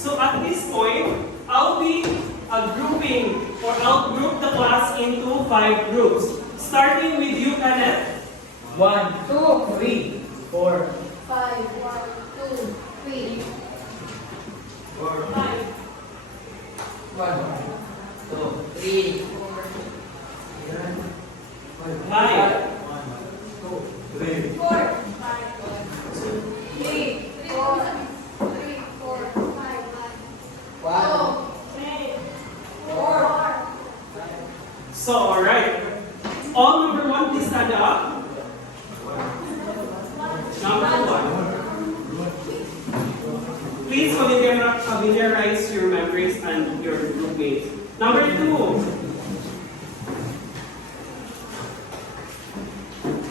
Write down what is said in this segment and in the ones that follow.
So at this point, I'll be grouping, or I'll group the class into 5 groups. Starting with you, Kenneth. 1, 2, 3, 4. 5, 1, 2, 3. 5. 1, 2, 3, 5. 3. 4. 5. 3. 4. 3, 4, 5. 1. 4. So, alright. All number 1, please stand up. Number 1. Please familiarize your memories and your group mates. Number 2.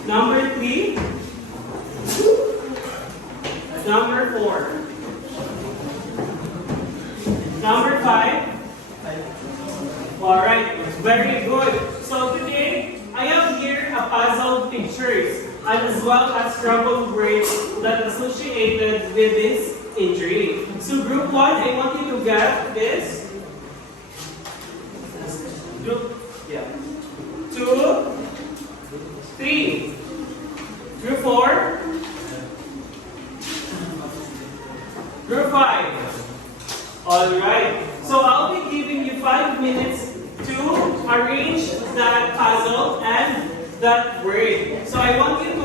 Number 3. Number 4. Number 5. Alright, very good. So today, I have here a puzzle pictures and as well as struggle breaks that associated with this injury. So group 1, I want you to get this. Group 2, 3. Group 4. Group 5. Alright, so I'll be giving you 5 minutes to arrange that puzzle and that word. So I want you to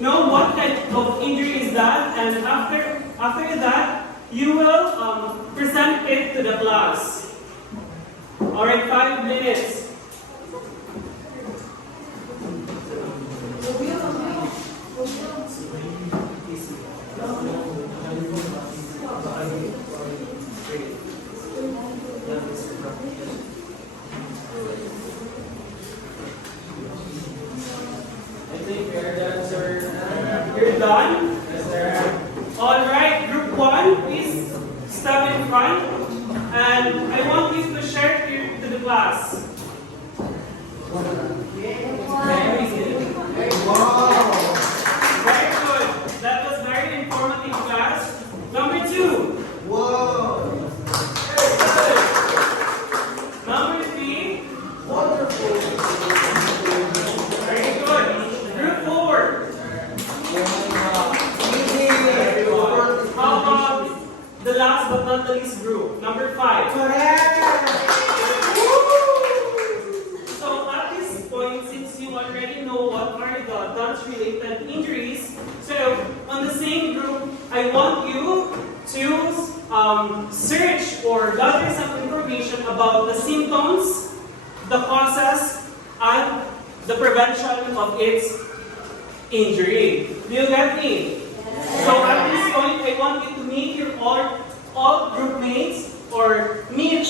know what kind of injury is that, and after that you will present it to the class. Alright, 5 minutes. I think we are done, sir. You're done? Yes, sir. Alright, group 1, please step in front. And I want you to share it to the class. Very good. That was very informative, class. Number 2. Whoa! Number 3. Wonderful! Very good. Group 4. How about the last but not the least group? Number 5. So at this point, since you already know what are the dance-related injuries, so on the same group, I want you to search or gather some information about the symptoms, the causes, and the prevention of its injury. Do you get me? So at this point, I want you to meet your all group mates or meet.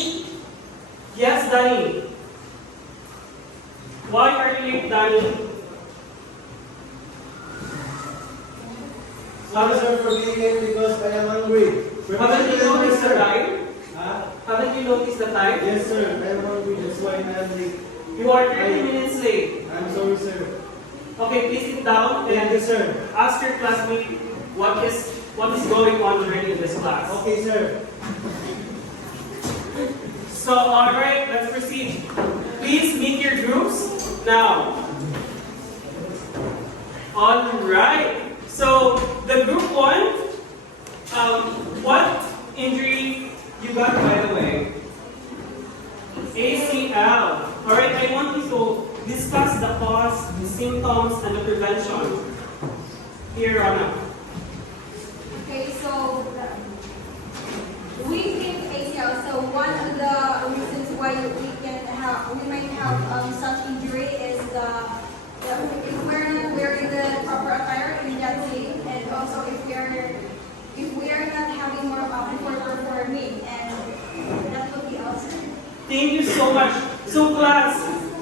Yes, Danny. Why are you late, Danny? Sorry sir for being late because I am hungry. Haven't you noticed the time? Huh? Haven't you noticed the time? Yes sir, I am hungry, that's why I am late. You are 30 minutes late. I'm sorry sir. Okay, please sit down Thank you and sir. ask your classmate what is going on already in this class. Okay sir. So, alright, let's proceed. Please meet your groups now. Alright. So, the group 1, what injury you got by the way? ACL. Alright, I want you to discuss the cause, the symptoms, and the prevention. Here, Rana. Okay, so we think ACL. So one of the reasons why we might have such injury is if we're not wearing the proper attire in that day, and also if we are not having more effort for performing, and that would be also. Thank you so much. So class,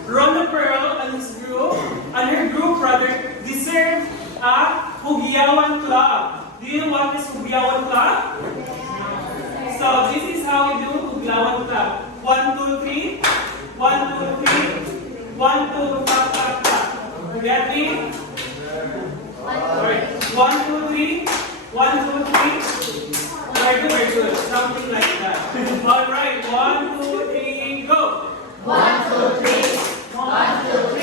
Rona Pearl and his group, and her group rather, deserve a Hugiyawan Club. Do you know what is Hugiyawan Club? So this is how we do Hugiyawan Club. 1, 2, 3. 1, 2, 3. 1, 2, clap, clap, clap. Get me? Alright. 1, 2, 3. 1, 2, 3. Very good, very good. Something like that. All right. 1, 2, 3, go. 1, 2, 3. 1, 2, 3.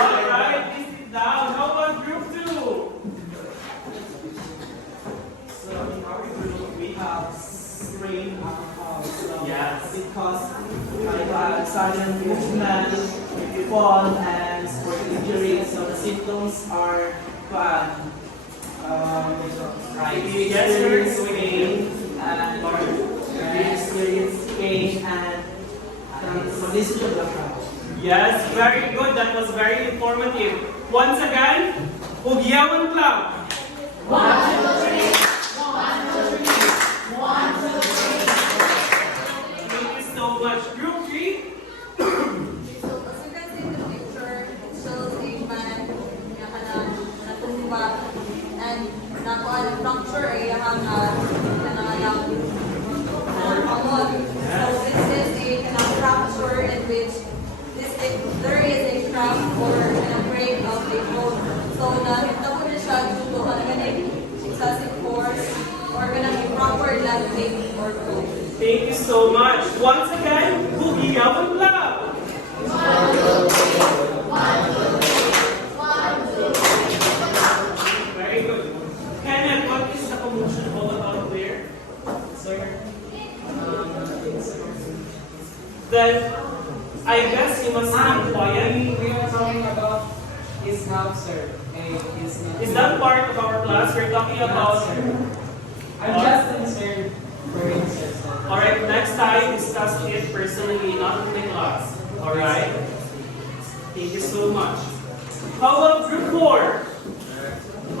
All right. This is down. How about group 2? So in our group, we have sprained ankles. Yes. Because I had sudden movement, fall, and sporting injury. So the symptoms are bad. We experience pain and condition of the heart. Yes, very good. That was very informative. Once again, Ugyawan Club. 1, 2, 3. 1, 2, 3. 1, 2, 3. Thank you so much. Group 3. So, as you can see in the picture, it shows a man na natumba and nakuha ng fracture ay kanang amon. So, this is a kanang fracture in which there is a crack or a break of the bone. So, nahitabo na siya due to kanang excessive force or kanang improper landing or growth. Thank you so much. Once again, Ugyawan Club. 1, 2, 3. 1, 2, 3. Very good. Kenneth, what is the commotion all about there? Sir, Then, I guess you must be quiet. we are talking about his mouth, sir. His mouth. Is that part of our class? We're talking about. I'm just concerned for him, sir. Alright, next time, discuss it personally, not in the class. Alright? Thank you so much. How about group 4?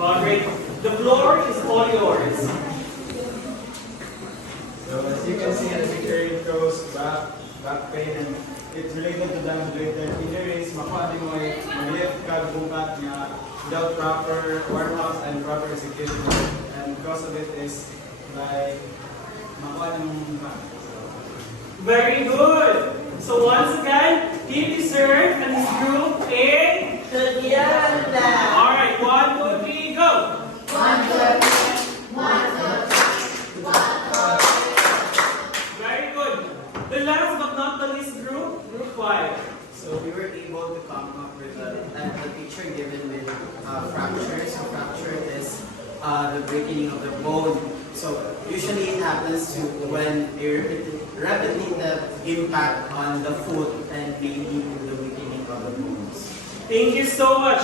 Alright, the floor is all yours. So as you can see in the picture, it goes back pain, and it's related to the related injuries. Makuha din mo lift kag bukat niya without proper warm-ups and proper execution. And because of it is like makuha ng bukat. Very good. So once again, he deserves and his group A. Alright, 1, 2, 3, go. 1, 2, 3. 1, 2, 3. 1, 2, 3. Very good. The last but not the least group, group 5. So we were able to come up with the picture given with fracture. So fracture is the breaking of the bone. So usually it happens to when a repetitive impact on the foot and may lead to the weakening of the bones. Thank you so much.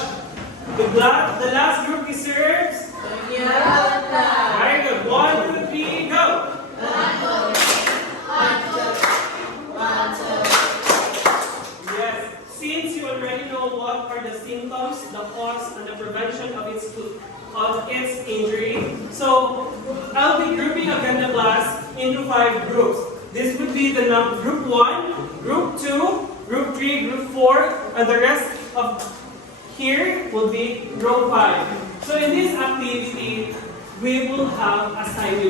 The last group deserves. Very good. 1, 2, 3, go. 1, 2, 3. 1, 2, 3. 1, 2, 3. Yes. Since you already know what are the symptoms, the cause, and the prevention of its injury, so I'll be grouping again the class into 5 groups. This would be the group 1, group 2, group 3, group 4, and the rest of here will be group 5. So in this activity, we will have assignments.